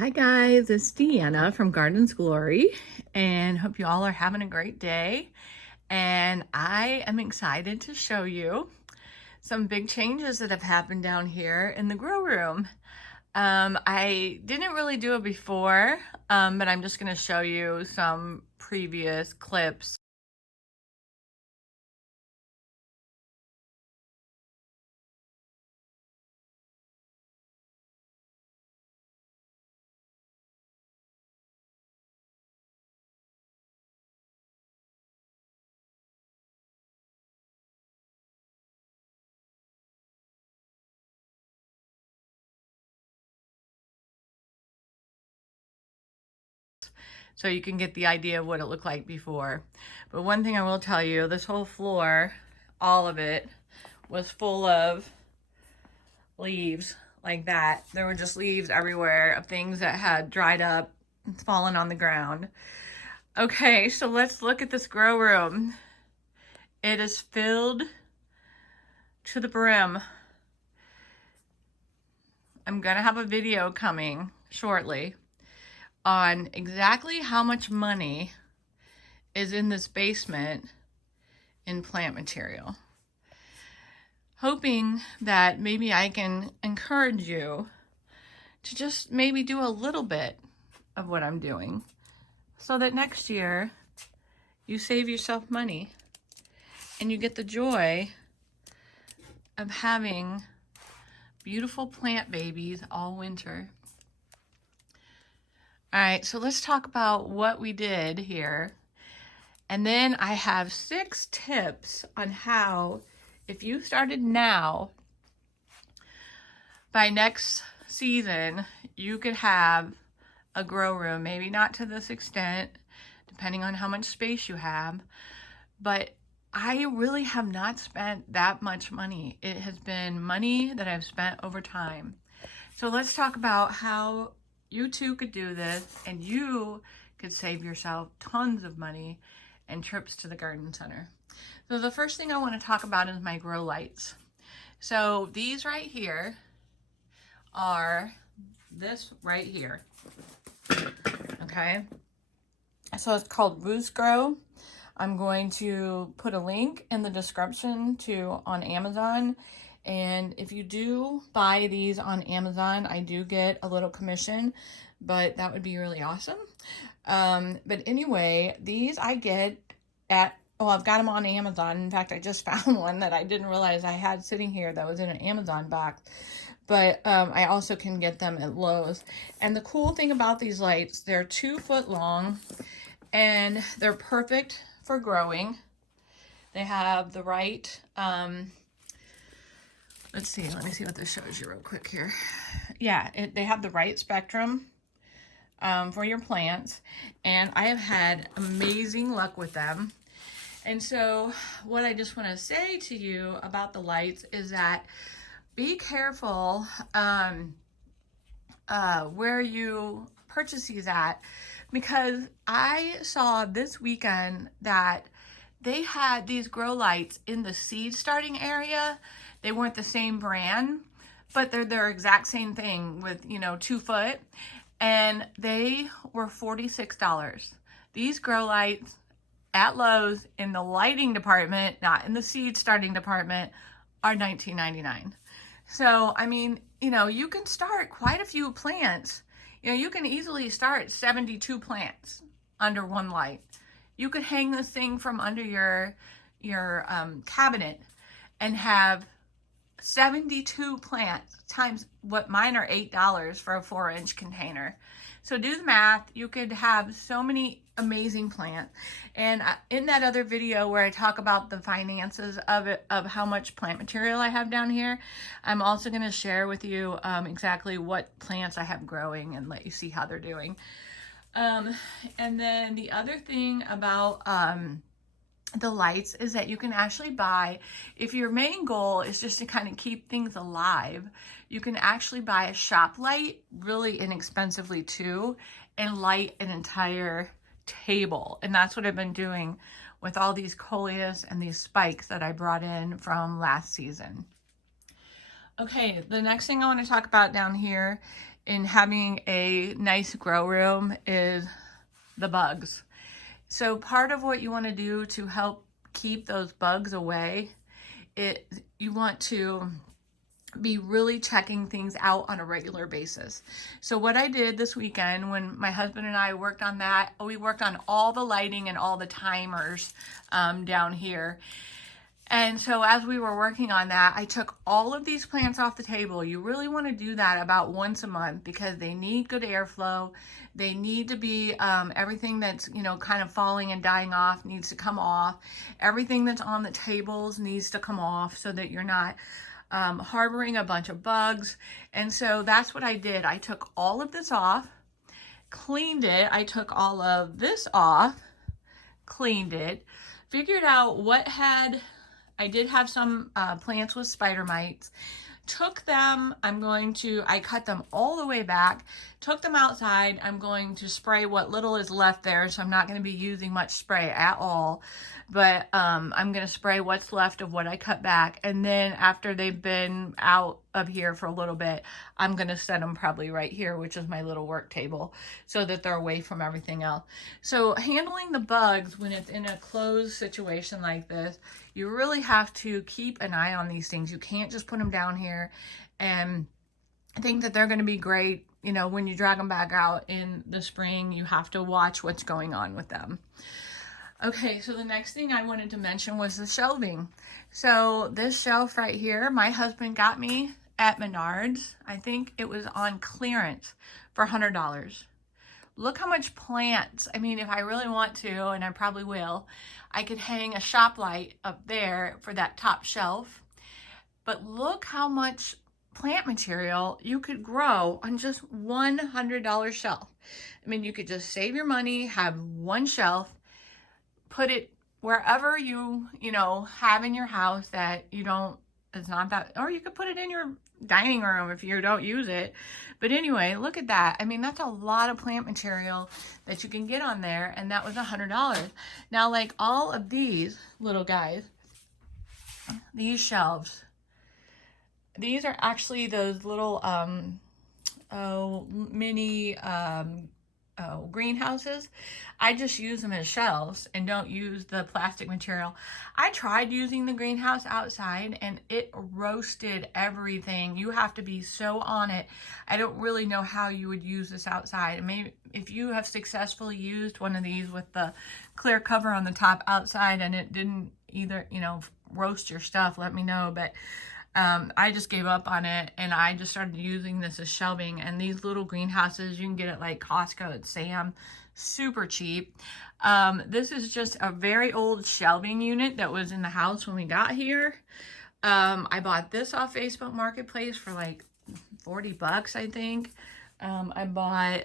Hi guys, it's Deanna from Garden's Glory, and hope you all are having a great day. And I am excited to show you some big changes that have happened down here in the grow room. I didn't really do it before, but I'm just going to show you some previous clips. So you can get the idea of what it looked like before. But one thing I will tell you, this whole floor, all of it, was full of leaves like that. There were just leaves everywhere of things that had dried up and fallen on the ground. Okay, so let's look at this grow room. It is filled to the brim. I'm gonna have a video coming shortly on exactly how much money is in this basement in plant material. Hoping that maybe I can encourage you to just maybe do a little bit of what I'm doing so that next year you save yourself money and you get the joy of having beautiful plant babies all winter. All right, so let's talk about what we did here. And then I have 6 tips on how, if you started now, by next season, you could have a grow room. Maybe not to this extent, depending on how much space you have, but I really have not spent that much money. It has been money that I've spent over time. So let's talk about how you too could do this and you could save yourself tons of money and trips to the garden center. So the first thing I want to talk about is my grow lights. So these right here are this right here. Okay. So it's called BoostGro. I'm going to put a link in the description on Amazon. And if you do buy these on Amazon, I do get a little commission, but that would be really awesome. But anyway, these I get I've got them on Amazon. In fact, I just found one that I didn't realize I had sitting here that was in an Amazon box. But I also can get them at Lowe's. And the cool thing about these lights, they're 2 foot long and they're perfect for growing. They have the right, let me see what this shows you real quick here. Yeah, they have the right spectrum for your plants, and I have had amazing luck with them. And so what I just want to say to you about the lights is that be careful where you purchase these at, because I saw this weekend that they had these grow lights in the seed starting area. They weren't the same brand, but they're their exact same thing with, 2 foot, and they were $46. These grow lights at Lowe's in the lighting department, not in the seed starting department, are $19.99. So, I mean, you can start quite a few plants. You can easily start 72 plants under one light. You could hang this thing from under your cabinet and have 72 plants times what mine are $8 for a 4-inch container. So do the math. You could have so many amazing plants. And in that other video where I talk about the finances of how much plant material I have down here, I'm also going to share with you exactly what plants I have growing and let you see how they're doing. And then the other thing about the lights is that you can actually buy, if your main goal is just to kind of keep things alive, you can actually buy a shop light really inexpensively too and light an entire table. And that's what I've been doing with all these coleus and these spikes that I brought in from last season. Okay, the next thing I want to talk about down here in having a nice grow room is the bugs. So part of what you want to do to help keep those bugs away, you want to be really checking things out on a regular basis. So what I did this weekend when my husband and I worked on that, we worked on all the lighting and all the timers down here. And so as we were working on that, I took all of these plants off the table. You really want to do that about once a month because they need good airflow. They need to be, everything that's, kind of falling and dying off needs to come off. Everything that's on the tables needs to come off so that you're not harboring a bunch of bugs. And so that's what I did. I took all of this off, cleaned it. I took all of this off, cleaned it, figured out what I did have some plants with spider mites. Took them, I cut them all the way back, took them outside. I'm going to spray what little is left there, so I'm not going to be using much spray at all. But I'm going to spray what's left of what I cut back. And then after they've been out of here for a little bit, I'm going to set them probably right here, which is my little work table, so that they're away from everything else. So handling the bugs when it's in a closed situation like this, you really have to keep an eye on these things. You can't just put them down here and think that they're going to be great. When you drag them back out in the spring, you have to watch what's going on with them. Okay, so the next thing I wanted to mention was the shelving. So this shelf right here, my husband got me at Menards. I think it was on clearance for $100. Look how much plants. I mean, if I really want to, and I probably will, I could hang a shop light up there for that top shelf. But look how much plant material you could grow on just $100 shelf. I mean, you could just save your money, have one shelf, put it wherever you have in your house that it's not that, or you could put it in your dining room if you don't use it. But anyway, look at that. I mean, that's a lot of plant material that you can get on there, and that was $100. Now, like all of these little guys, these shelves, these are actually those little mini greenhouses. I just use them as shelves and don't use the plastic material. I tried using the greenhouse outside and it roasted everything. You have to be so on it. I don't really know how you would use this outside. Maybe if you have successfully used one of these with the clear cover on the top outside and it didn't either, roast your stuff, let me know. But I just gave up on it and I just started using this as shelving. And these little greenhouses, you can get at like Costco at Sam, super cheap. This is just a very old shelving unit that was in the house when we got here. I bought this off Facebook Marketplace for like 40 bucks, I think. I bought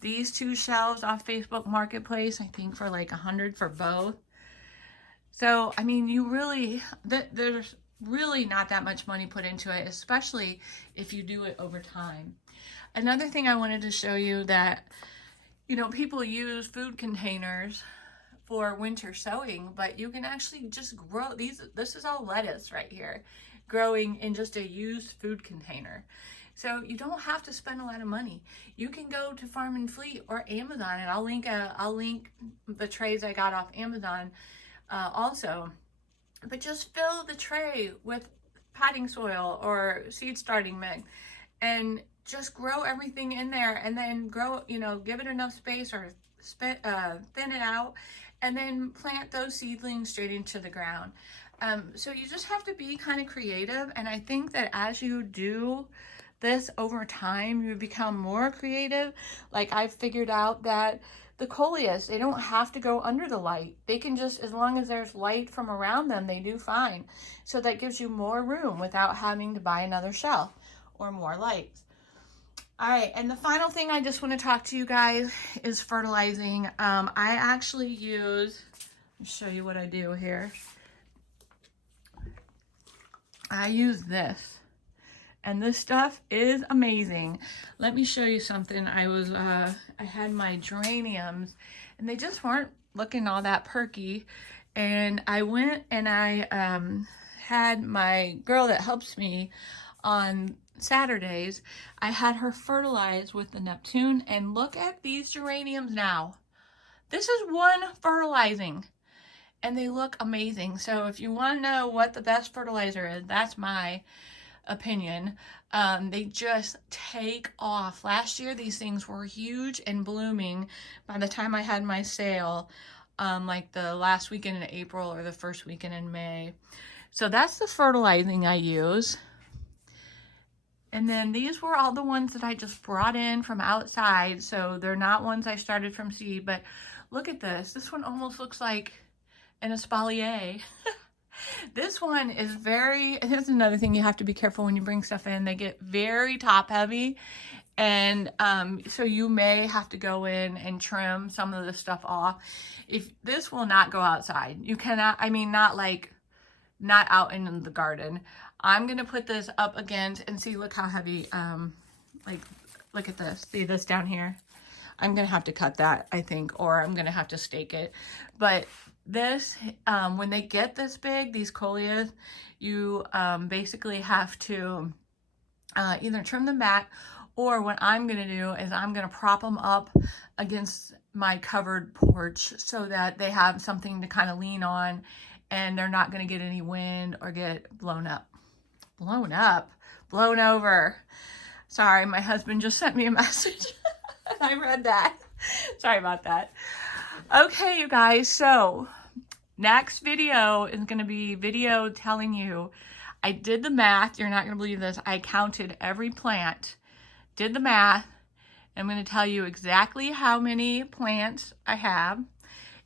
these two shelves off Facebook Marketplace, I think for like 100 for both. So, I mean, there's really not that much money put into it, especially if you do it over time. Another thing I wanted to show you that, people use food containers for winter sowing, but you can actually just grow these. This is all lettuce right here, growing in just a used food container. So you don't have to spend a lot of money. You can go to Farm and Fleet or Amazon, and I'll link the trays I got off Amazon also. But just fill the tray with potting soil or seed starting mix and just grow everything in there, and then grow, give it enough space or thin it out, and then plant those seedlings straight into the ground. So you just have to be kind of creative. And I think that as you do this over time, you become more creative. Like I've figured out that the coleus, they don't have to go under the light. They can just, as long as there's light from around them, they do fine. So that gives you more room without having to buy another shelf or more lights. All right, and the final thing I just want to talk to you guys is fertilizing. I actually use, let me show you what I do here. I use this. And this stuff is amazing. Let me show you something. I had my geraniums and they just weren't looking all that perky. And I went and I had my girl that helps me on Saturdays, I had her fertilize with the Neptune, and look at these geraniums now. This is one fertilizing, and they look amazing. So if you want to know what the best fertilizer is, that's my opinion. They just take off. Last year, these things were huge and blooming by the time I had my sale, like the last weekend in April or the first weekend in May. So that's the fertilizing I use. And then these were all the ones that I just brought in from outside. So they're not ones I started from seed, but look at this. This one almost looks like an espalier. This one is very, here's another thing you have to be careful when you bring stuff in. They get very top heavy. And so you may have to go in and trim some of the stuff off. If this will not go outside, you cannot, I mean, not out in the garden. I'm gonna put this up against and see, look how heavy, like, look at this, see this down here? I'm gonna have to cut that, I think, or I'm gonna have to stake it. But this, when they get this big, these coleus, you basically have to either trim them back, or what I'm gonna do is I'm gonna prop them up against my covered porch so that they have something to kind of lean on and they're not gonna get any wind or get blown up. Blown over. Sorry, my husband just sent me a message. I read that. Sorry about that. Okay, you guys, so next video is going to be video telling you, I did the math. You're not going to believe this. I counted every plant, did the math. I'm going to tell you exactly how many plants I have,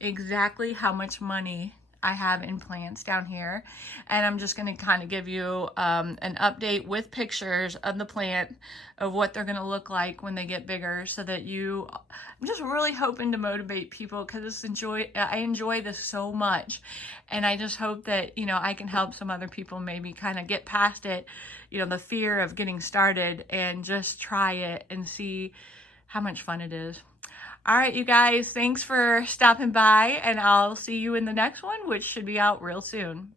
exactly how much money I have in plants down here, and I'm just going to kind of give you an update with pictures of the plant, of what they're going to look like when they get bigger, so that I'm just really hoping to motivate people, because I enjoy this so much, and I just hope that, I can help some other people maybe kind of get past it, the fear of getting started, and just try it and see how much fun it is. All right, you guys, thanks for stopping by, and I'll see you in the next one, which should be out real soon.